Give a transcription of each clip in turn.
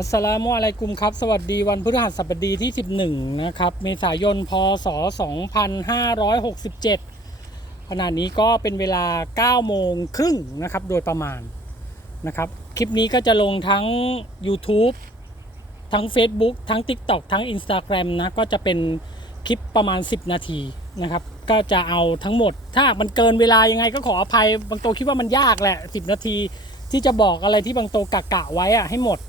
อัสสลามุอะลัยกุมครับ สวัสดีวันพฤหัสบดีที่ 11 นะครับ เมษายน พศ 2567 ขณะนี้ก็เป็นเวลา 9 โมงครึ่งนะครับ โดยประมาณนะครับ คลิปนี้ก็จะลงทั้ง YouTube ทั้ง Facebook ทั้ง TikTok ทั้ง Instagram นะ ก็จะเป็นคลิปประมาณ 10 นาทีนะครับ ก็จะเอาทั้งหมด ถ้ามันเกินเวลายังไงก็ขออภัย บางโตคิดว่ามันยากแหละ 10 นาที ที่จะบอกอะไรที่บางโตกะกะไว้อะให้หมด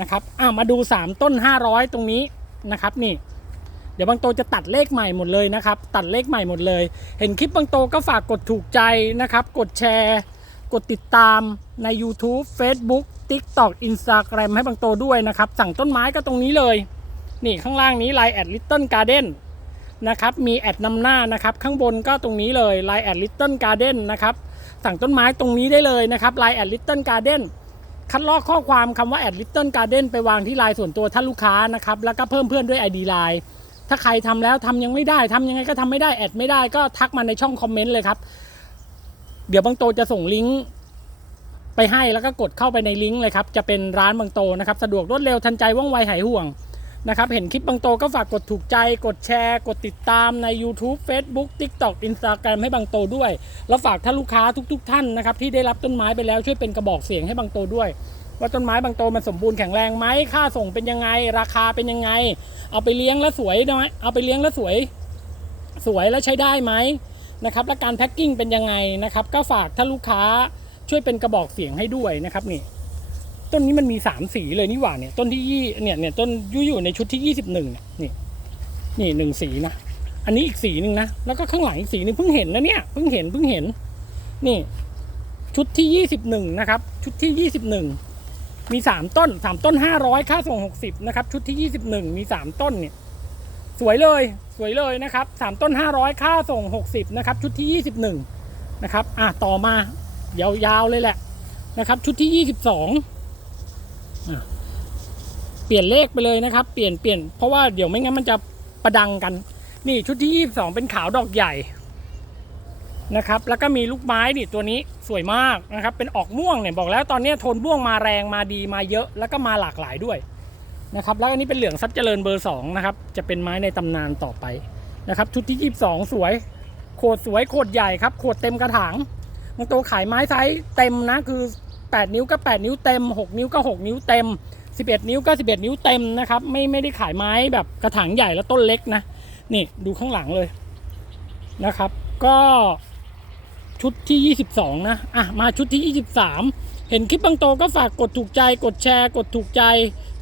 นะครับอะมาดู 3 ต้น 500 ตรงนี้นะครับนี่ เดี๋ยวบางโตจะตัดเลขใหม่หมดเลยนะครับ ตัดเลขใหม่หมดเลย เห็นคลิปบางโตก็ฝากกดถูกใจนะครับ กดแชร์ กดติดตามใน YouTube Facebook TikTok Instagram ให้บางโตด้วยนะครับ สั่งต้นไม้ก็ตรงนี้เลย นี่ข้างล่างนี้ Line แอด Little Garden นะครับมีแอดนำหน้านะครับ ข้างบนก็ตรงนี้เลย Line แอด Little Garden นะครับสั่งต้นไม้ตรงนี้ได้เลยนะครับ Line แอด Little Garden คัดลอกข้อความคำว่า a d little garden ไปวางที่ไลน์ส่วนตัวท่านลูกค้านะครับ แล้วก็เพิ่มเพื่อนด้วย ID ไลน์ถ้าใครทำแล้วทำยังไม่ได้ทำยังไงก็ทำไม่ได้แอดไม่ได้ก็ทักมาในช่องคอมเมนต์เลยครับ เดี๋ยวบางโตจะส่งลิงก์ไปให้แล้วก็กดเข้าไปในลิงก์เลยครับ จะเป็นร้านบางโตนะครับ สะดวกรวดเร็วทันใจว่องไวหายห่วง นะครับ เห็นคลิปบางโตก็ฝากกดถูกใจ กดแชร์ กดติดตามใน YouTube Facebook TikTok Instagram ให้บางโตด้วย แล้วฝากท่านลูกค้าทุก ๆ ท่านนะครับที่ได้รับต้นไม้ไปแล้วช่วยเป็นกระบอกเสียงให้บางโตด้วย ว่าต้นไม้บางโตมันสมบูรณ์แข็งแรงไหมค่าส่งเป็นยังไง ราคาเป็นยังไง เอาไปเลี้ยงแล้วสวยไหมเอาไปเลี้ยงแล้วสวย สวยแล้วใช้ได้ไหมนะครับและการแพ็คกิ้งเป็นยังไงนะครับ ก็ฝากท่านลูกค้าช่วยเป็นกระบอกเสียงให้ด้วยนะครับนี่ ต้นนี้มันมีสามสีเลยนี่หว่าเนี่ยต้นที่ยี่เนี่ยเนี่ยต้นยู่อยู่ในชุดที่ยี่สิบหนึ่งนี่นี่หนึ่งสีนะอันนี้อีกสีหนึ่งนะแล้วก็ข้างหลังอีกสีหนึ่งเพิ่งเห็นนะเนี่ยเพิ่งเห็นเพิ่งเห็น นี่ ชุดที่ยี่สิบหนึ่งนะครับ ชุดที่ยี่สิบหนึ่งมีสามต้นสามต้นห้าร้อยค่าส่งหกสิบนะครับ ชุดที่ยี่สิบหนึ่งมีสามต้นเนี่ย สวยเลยสวยเลยนะครับสามต้นห้าร้อยค่าส่งหกสิบนะครับ ชุดที่ยี่สิบหนึ่งนะครับ อะต่อมายาวๆเลยแหละนะครับ ชุดที่ยี่สิบสอง เปลี่ยนเลขไปเลยนะครับ เปลี่ยนเปลี่ยนเพราะว่าเดี๋ยวไม่งั้นมันจะประดังกัน นี่ชุดที่ 22 เป็นขาวดอกใหญ่นะครับ แล้วก็มีลูกไม้นี่ตัวนี้สวยมากนะครับ เป็นออกม่วงเนี่ยบอกแล้วตอนนี้โทนม่วงมาแรงมาดีมาเยอะ แล้วก็มาหลากหลายด้วยนะครับ แล้วอันนี้เป็นเหลืองซับเจริญเบอร์2นะครับ จะเป็นไม้ในตำนานต่อไปนะครับ ชุดที่ 22 สวยโขดสวยโขดใหญ่ครับโขดเต็มกระถางบางตัวขายไม้ไซส์เต็มนะคือ 8 นิ้วก็ 8 นิ้วเต็ม 6 นิ้วก็ 6 นิ้วเต็ม 11 นิ้วก็ 11 นิ้วเต็มนะครับไม่ไม่ได้ขายไม้แบบกระถางใหญ่แล้วต้นเล็กนะนี่ดูข้างหลังเลยนะครับก็ชุดที่ 22 นะ อะ มาชุดที่ 23 เห็นคลิปบางโตก็ฝากกดถูกใจ กดแชร์ กดถูกใจ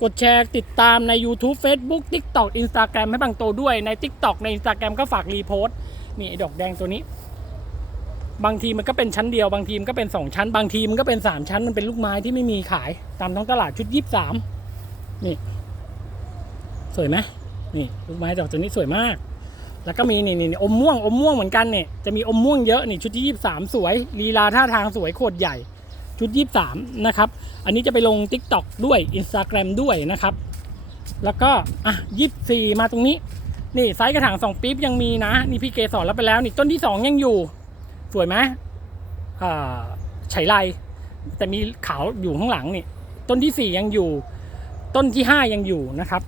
กดแชร์ ติดตามใน YouTube Facebook TikTok Instagram ให้บางโตด้วย ใน TikTok ใน Instagram ก็ฝากรีโพสต์ นี่ดอกแดงตัวนี้ บางทีมันก็เป็นชั้นเดียวบางทีมันก็เป็น 2 ชั้น บางทีมันก็เป็น 3 ชั้นมันเป็นลูกไม้ที่ไม่มีขาย ตามท้องตลาดชุด23นี่ สวยไหมนี่ลูกไม้ดอกตัวนี้สวยมาก แล้วก็มีนี่นี่อมม่วงอมม่วงเหมือนกันเนี่ยจะมีอมม่วงเยอะนี่ชุดที่23สวยลีลาท่าทางสวยโคตรใหญ่ ชุด23นะครับ อันนี้จะไปลง TikTok ด้วย Instagram ด้วยนะครับ แล้วก็อะ24มาตรงนี้ นี่ไซส์กระถาง2ปี๊บยังมีนะ นี่พี่เกสอนแล้วไปแล้วนี่ต้นที่2ยังอยู่ สวยไหมอ่าไฉไลแต่มีขาวอยู่ข้างหลังนี่ ต้นที่ 4 ยังอยู่ ต้นที่ 5 ยังอยู่นะครับ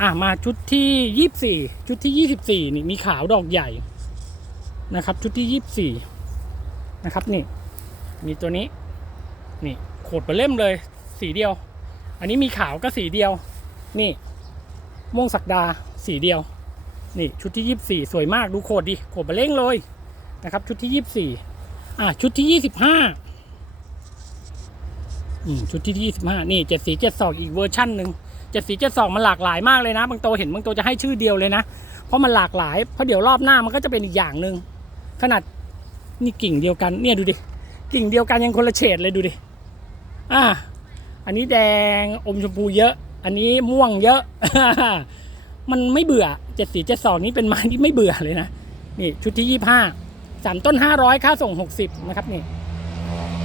อะมาชุดที่ 24 ชุดที่ 24 นี่มีขาวดอกใหญ่นะครับ ชุดที่ 24 นะครับนี่ มีตัวนี้ นี่โขดเปเล่มเลย สีเดียว อันนี้มีขาวก็สีเดียว นี่ ม่วงสักดาสีเดียว นี่ชุดที่ 24 สวยมากดูโขดดิโขดเปเล่งเลย นะครับ ชุดที่24อะชุดที่25อืมชุดที่25นี่เจ็ดสีเจ็ดสองอีกเวอร์ชั่นหนึ่งเจ็ดสีเจ็ดสองมันหลากหลายมากเลยนะ บางโตเห็นบางโตจะให้ชื่อเดียวเลยนะ เพราะมันหลากหลายเพราะเดี๋ยวรอบหน้ามันก็จะเป็นอีกอย่างหนึ่งขนาดนี่กิ่งเดียวกันเนี่ยดูดิกิ่งเดียวกันยังคนละเฉดเลยดูดิอะอันนี้แดงอมชมพูเยอะ อันนี้ม่วงเยอะ มันไม่เบื่อเจ็ดสีเจ็ดสองนี้เป็นไม้ที่ไม่เบื่อเลยนะนี่ชุดที่ยี่ห้า สามต้น 500 ค่าส่ง 60 นะครับนี่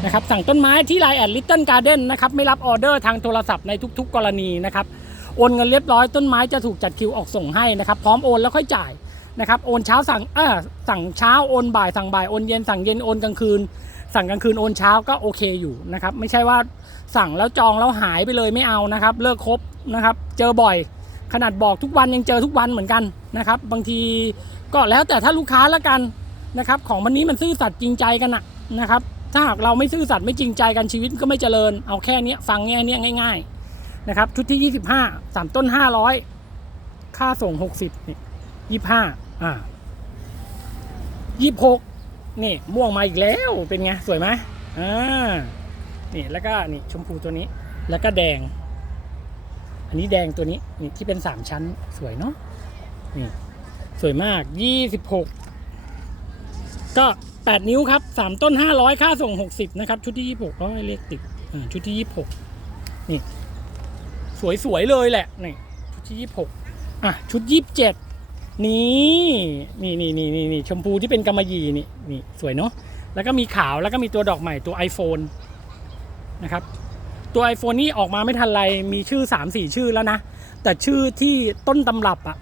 นะครับสั่งต้นไม้ที่ไลน์แอดลิตเติ้ลการ์เด้นนะครับไม่รับออเดอร์ทางโทรศัพท์ในทุก ๆ กรณีนะครับโอนเงินเรียบร้อยต้นไม้จะถูกจัดคิวออกส่งให้นะครับพร้อมโอนแล้วค่อยจ่ายนะครับโอนเช้าสั่งเออสั่งเช้าโอนบ่ายสั่งบ่ายโอนเย็นสั่งเย็นโอนกลางคืน สั่งกลางคืนโอนเช้าก็โอเคอยู่นะครับไม่ใช่ว่าสั่งแล้วจองแล้วหายไปเลยไม่เอานะครับเลิกครบนะครับเจอบ่อยขนาดบอกทุกวันยังเจอทุกวันเหมือนกันนะครับบางทีก็แล้วแต่ถ้าลูกค้าละกัน นะครับ ของวันนี้มันซื่อสัตย์จริงใจกันนะนะครับ ถ้าหากเราไม่ซื่อสัตย์ไม่จริงใจกันชีวิตก็ไม่เจริญ เอาแค่เนี้ยฟังแง่เนี้ยง่าย ๆนะครับ ชุดที่ 25สามต้น 500 ค่าส่ง 60นี่25อ่า26นี่ม่วงมาอีกแล้วเป็นไงสวยไหมอ่านี่แล้วก็นี่ชมพูตัวนี้แล้วก็แดง อันนี้แดงตัวนี้นี่ที่เป็นสามชั้นสวยเนาะนี่สวยมากยี่สิบห ก็แปดนิ้วครับสามต้นห้าร้อยค่าส่งหกสิบนะครับ ชุดที่ยี่หกก็เลขติดชุดที่ยี่หกนี่ สวย ๆ เลยแหละนี่ชุดที่ยี่หกอะ ชุดยี่สิบเจ็ดนี่นี่นี่นี่นี่นี่ชมพูที่เป็นกำมะหยี่นี่นี่สวยเนาะแล้วก็มีขาวแล้วก็มีตัวดอกใหม่ตัว iPhone นะครับ ตัว iPhone นี่ออกมาไม่ทันไรมีชื่อ 3 4 ชื่อแล้วนะ แต่ชื่อที่ต้นตำรับอะ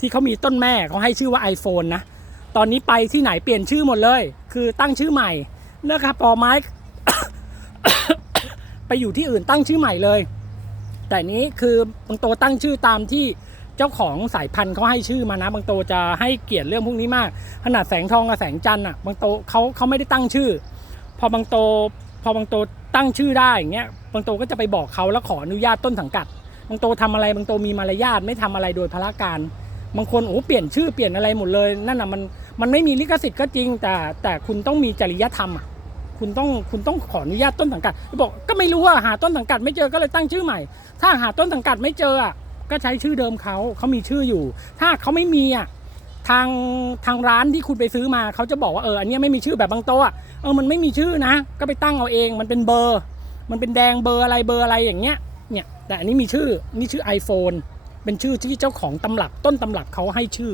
ที่เขามีต้นแม่เขาให้ชื่อว่า iPhone นะ ตอนนี้ไปที่ไหนเปลี่ยนชื่อหมดเลย คือตั้งชื่อใหม่เลิกครับปอไม้ ไปอยู่ที่อื่นตั้งชื่อใหม่เลย แต่นี้คือบางโตตั้งชื่อตามที่เจ้าของสายพันธุ์เขาให้ชื่อมานะบางโตจะให้เกียรติเรื่องพวกนี้มาก ขนาดแสงทองกับแสงจันทร์อะบางโตเขาเขาไม่ได้ตั้งชื่อ พอบางโตพอบางโตตั้งชื่อได้อย่างเงี้ยบางโตก็จะไปบอกเขาแล้วขออนุญาตต้นสังกัด บางโตทำอะไรบางโตมีมารยาทไม่ทำอะไรโดยพละการ บางคนโอ้เปลี่ยนชื่อเปลี่ยนอะไรหมดเลยนั่นน่ะมัน มันไม่มีลิขสิทธิ์ก็จริง แต่แต่คุณต้องมีจริยธรรมอะคุณต้องคุณต้องขออนุญาตต้นสังกัดบอกก็ไม่รู้ว่าหาต้นสังกัดไม่เจอก็เลยตั้งชื่อใหม่ ถ้าหาต้นสังกัดไม่เจออะก็ใช้ชื่อเดิมเขาเขามีชื่ออยู่ ถ้าเขาไม่มีอะทางทางร้านที่คุณไปซื้อมาเขาจะบอกว่าเอออันนี้ไม่มีชื่อแบบบางโต๊ะเออมันไม่มีชื่อนะ ก็ไปตั้งเอาเองมันเป็นเบอร์ มันเป็นแดงเบอร์อะไรเบอร์อะไรอย่างเงี้ยเนี่ยแต่อันนี้มีชื่อนี่ชื่อ iPhone เป็นชื่อที่เจ้าของตำรับต้นตำรับเขาให้ชื่อ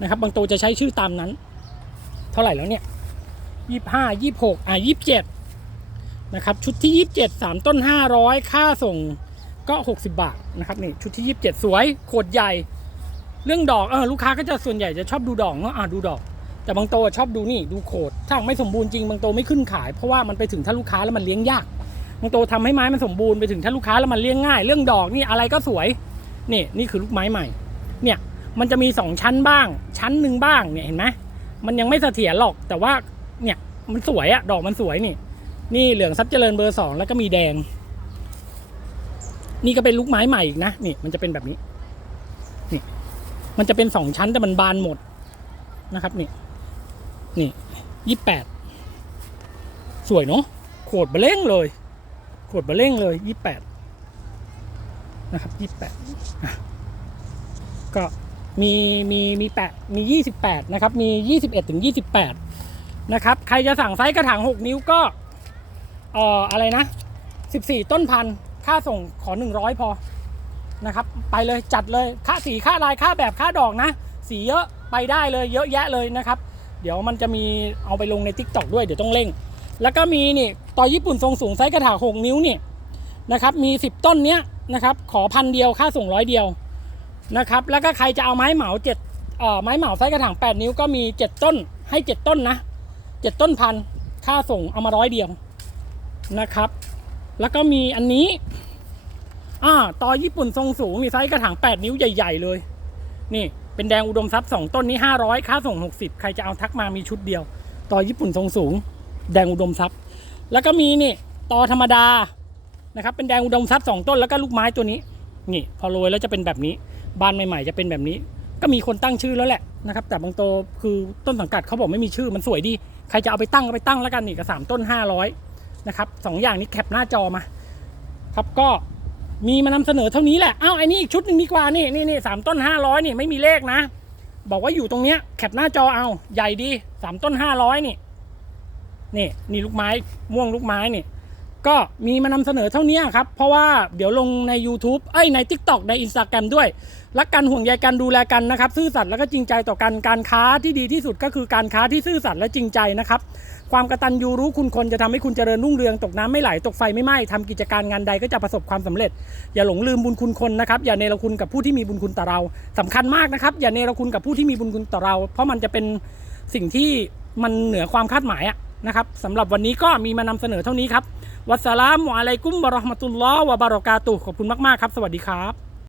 นะครับ บางโตะจะใช้ชื่อตามนั้น เท่าไหร่แล้วเนี่ยยี่ห้ายี่หกอะยี่สิบเจ็ดนะครับ ชุดที่ยี่สิบเจ็ดสามต้นห้าร้อยค่าส่งก็หกสิบาทนะครับนี่ชุดที่ยี่สิบเจ็ดสวยโคตรใหญ่ เรื่องดอกเออลูกค้าก็จะส่วนใหญ่จะชอบดูดอกเนาะอ่าดูดอก แต่บางโตชอบดูนี่ดูโขดถ้าไม่สมบูรณ์จริงบางโตไม่ขึ้นขาย เพราะว่ามันไปถึงท่าลูกค้าแล้วมันเลี้ยงยากบางโตทำให้ไม้มันสมบูรณ์ไปถึงท่าลูกค้าแล้วมันเลี้ยงง่าย เรื่องดอกนี่อะไรก็สวยนี่นี่คือลูกไม้ใหม่ เนี่ย มันจะมีสองชั้นบ้าง ชั้นหนึ่งบ้างเนี่ยเห็นไหมมันยังไม่เสถียรหรอกแต่ว่าเนี่ยมันสวยอะดอกมันสวยนี่ นี่เหลืองซับเจริญเบอร์สองแล้วก็มีแดง นี่ก็เป็นลูกไม้ใหม่อีกนะนี่มันจะเป็นแบบนี้นี่มันจะเป็นสองชั้นแต่มันบานหมดนะครับนี่นี่ยี่แปดสวยเนาะโขดเบล่งเลยโขดเบลเล่งเลยยี่แปดนะครับยี่แปดก็ มีมีมีแปดมียี่สิบแปดนะครับ มียี่สิบเอ็ดถึงยี่สิบแปดนะครับ ใครจะสั่งไซส์กระถางหกนิ้วก็เอ่ออะไรนะสิบสี่ต้นพันค่าส่งขอหนึ่งร้อยพอนะครับ ไปเลยจัดเลยค่าสีค่าลายค่าแบบค่าดอกนะ สีเยอะไปได้เลยเยอะแยะเลยนะครับ เดี๋ยวมันจะมีเอาไปลงใน t ิ k t o k ด้วยเดี๋ยวต้องเร่ง แล้วก็มีนี่ต่อญี่ปุ่นทรงสูงไซส์กระถาง 6 นิ้วนี่นะครับมี 10 ต้นเนี้ยนะครับขอพันเดียวค่าส่งร้อยเดียว นะครับ แล้วก็ใครจะเอาไม้เหมาเจ็ดไม้เหมาไซส์กระถาง 8 นิ้วก็มี 7 ต้นให้ 7 ต้นนะ 7 ต้นพันค่าส่งเอามาร้อยเดียวนะครับ แล้วก็มีอันนี้อ่าต่อญี่ปุ่นทรงสูงมีไซส์กระถาง 8 นิ้วใหญ่ ๆ เลย นี่เป็นแดงอุดมทรัพย์2ต้นนี้ 500 ค่าส่ง 60 ใครจะเอาทักมามีชุดเดียว ต่อญี่ปุ่นทรงสูง แดงอุดมทรัพย์ แล้วก็มีนี่ต่อธรรมดานะครับเป็นแดงอุดมทรัพย์2ต้นแล้วก็ลูกไม้ตัวนี้นี่พอโรยแล้วจะเป็นแบบนี้ บานใหม่ๆจะเป็นแบบนี้ ก็มีคนตั้งชื่อแล้วแหละนะครับ แต่บางโตคือต้นสังกัดเขาบอกไม่มีชื่อมันสวยดี ใครจะเอาไปตั้งก็ไปตั้งแล้วกันนี่ก็สามต้น 500นะครับสองอย่างนี้แคปหน้าจอมา ครับก็มีมานำเสนอเท่านี้แหละอ้าวไอ้นี่อีกชุดหนึ่งดีกว่านี่นี่นี่สามต้นห้าร้อยนี่ไม่มีเลขนะ บอกว่าอยู่ตรงเนี้ยแคปหน้าจอเอาใหญ่ดีสามต้นห้าร้อยนี่นี่นี่ลูกไม้ม่วงลูกไม้นี่ ก็มีมานำเสนอเท่านี้ครับ เพราะว่าเดี๋ยวลงใน YouTube เอ้ยใน TikTok ใน Instagram ด้วย รักกันห่วงใยกันดูแลกันนะครับ ซื่อสัตย์แล้วก็จริงใจต่อกันการค้าที่ดีที่สุดก็คือการค้าที่ซื่อสัตย์และจริงใจนะครับ ความกระตัญญูรู้คุณคนจะทำให้คุณเจริญรุ่งเรืองตกน้ำไม่ไหลตกไฟไม่ไหม้ทำกิจการงานใดก็จะประสบความสำเร็จ อย่าหลงลืมบุญคุณคนนะครับอย่าเนรคุณกับผู้ที่มีบุญคุณต่อเราสำคัญมากนะครับ อย่าเนรคุณกับผู้ที่มีบุญคุณต่อเรา เพราะมันจะเป็นสิ่งที่มันเหนือความคาดหมายนะครับสำหรับวันนี้ก็มีมานำเสนอเท่านี้ครับ วัสสลามุอะลัยกุมบะเราะห์มะตุลลอฮ์วะบารอกาตุฮ์ขอบคุณมาก ๆ ครับ สวัสดีครับ